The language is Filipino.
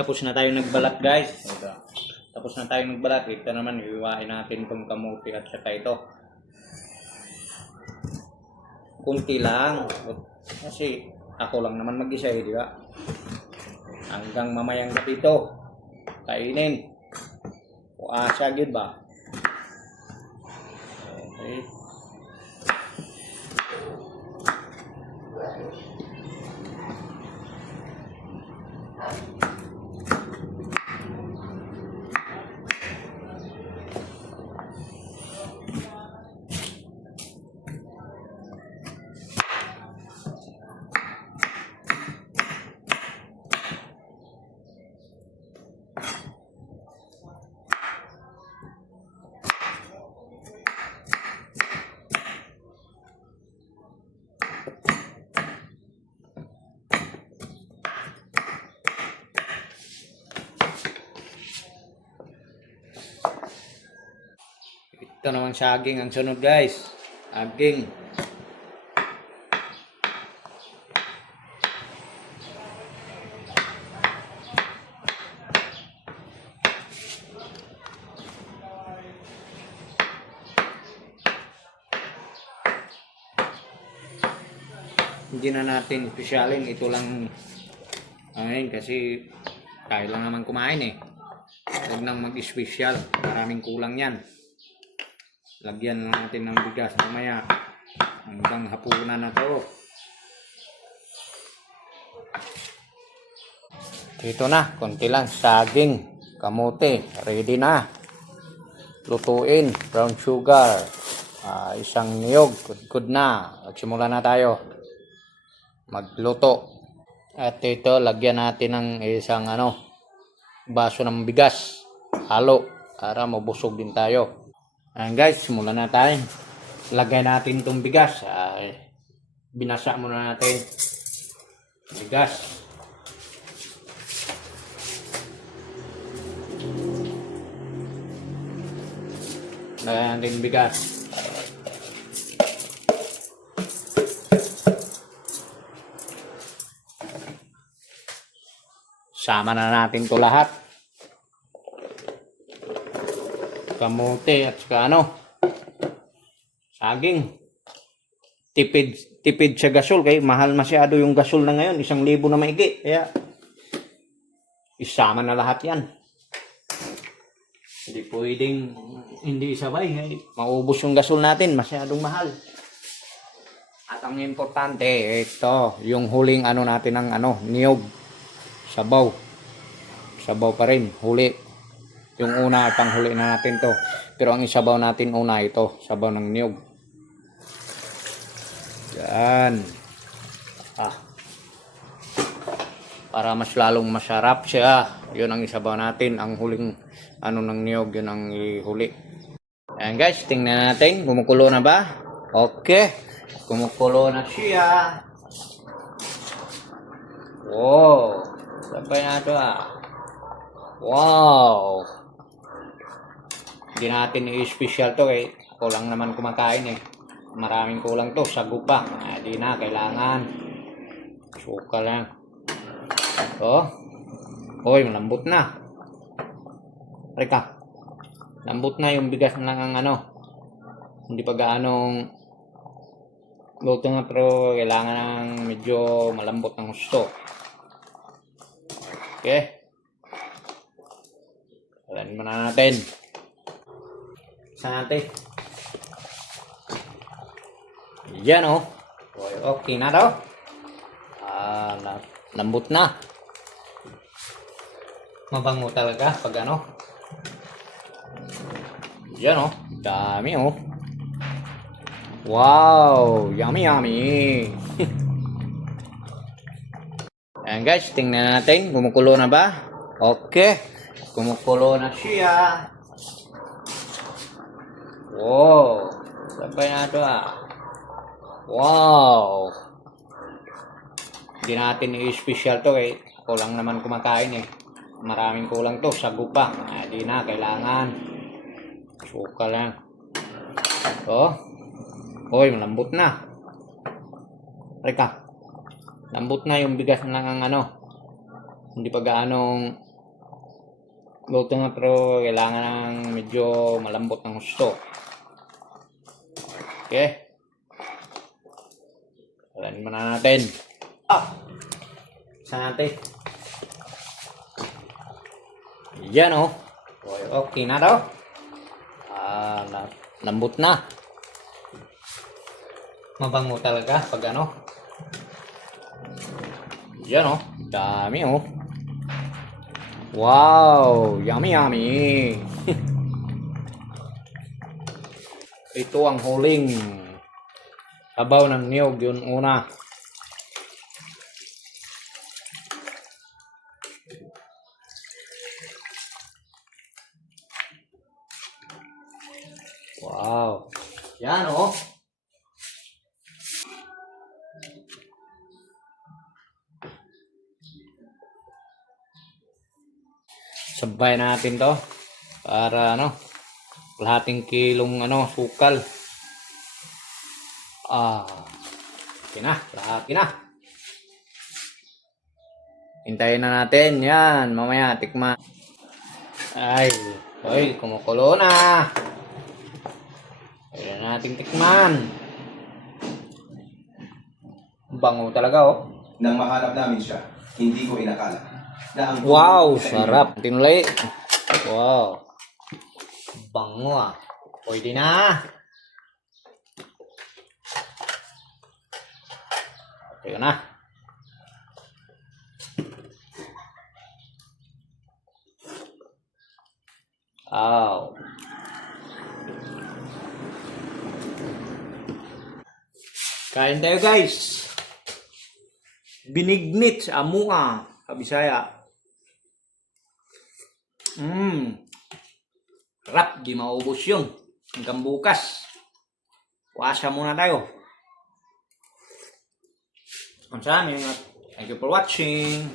Tapos na tayo nagbalat, guys. Ito. Tapos na tayo nagbalat. Ito naman, iwain natin itong kamuti at saka ito. Kunti lang. Kasi ako lang naman mag-isa di ba? Hanggang mamayang gabi ito. Kainin. O asa yun ba? Okay. Ito naman saging ang sunod, guys. Saging. Hindi na natin espesyalin. Ito lang ayun, kasi tayo lang naman kumain eh. Huwag nang mag-espesyal. Maraming kulang yan. Lagyan natin ng bigas mamaya hanggang hapunan na to. Ito na, konti lang saging, kamote, ready na. Lutuin, brown sugar, isang niyog, good na. Magsimula na tayo magluto. At ito, lagyan natin ng isang baso ng bigas, halo para mabusog din tayo. Ayan guys, simulan na tayo. Lagay natin itong bigas. Binasa muna natin bigas. Lagay natin bigas. Sama na natin ito lahat. Kamote at saka saging. Tipid sa gasol kaya mahal masyado yung gasol na ngayon, 1,000 na maigi. Kaya isama na lahat yan. Hindi pwedeng hindi sabay. Maubos yung gasol natin, masyadong mahal. At ang importante, ito, yung huling natin ng niyog. Sabaw. Sabaw pa rin, huli. Yung una, panghuli na natin to. Pero ang isabaw natin una ito, sabaw ng niyog. Yan. Para mas lalong masarap siya. Yun ang isabaw natin. Ang huling ng niyog, yun ang ihuli. Ayan guys, tingnan natin. Kumukulo na ba? Okay. Kumukulo na siya. Wow. Sabay na ito Wow. Hindi natin i-special to ako lang naman kumakain Maraming kulang to, sago pa. Di na, kailangan. Suka lang. Hoy, malambot na. Reka. Lambot na yung bigas ng Hindi pa gaanong luto nga pero kailangan ng medyo malambot ng gusto. Okay. Alam mo na natin. Saan natin? Yan okay na daw. Lambot na. Mabango talaga pag Yan dami Wow, yummy yummy. Ayan guys, tingnan natin. Kumukulo na ba? Okay. Kumukulo na siya. Wow. Sabay na ito Wow. Hindi natin i-special to ako lang naman kumakain Maraming kulang to, sago pa. Di na, kailangan. Suka lang. Hoy, malambot na. Reka. Lambot na yung bigas ng Hindi pa gaanong Luto na pero kailangan ng medyo malambot ng gusto. Okay. Alam mo na natin. Saan natin? Yan o. Okay na daw. Lambot na. Mabango talaga pag ano. Yan o. Dami o. Wow! Yummy yummy! Ito ang huling sabaw ng niyog, yun una. Wow! Yan o! Sabay natin to para ano, kalahating kilong ano, sukal. Okay na, lahati na. Hintayin na natin, yan, mamaya tikman. Ay, kumukulo na. Pwede na nating tikman. Bango talaga oh. Nang mahanap namin siya, hindi ko inakala na ang Wow, sarap. Tinulay. Wow. Bango ah. Pwede na. Okay na. Wow. Kain tayo guys. Binignit sa amuha. Kabisaya. Rap, di maubos yun. Hanggang bukas. Wasa muna tayo. Thank you for watching.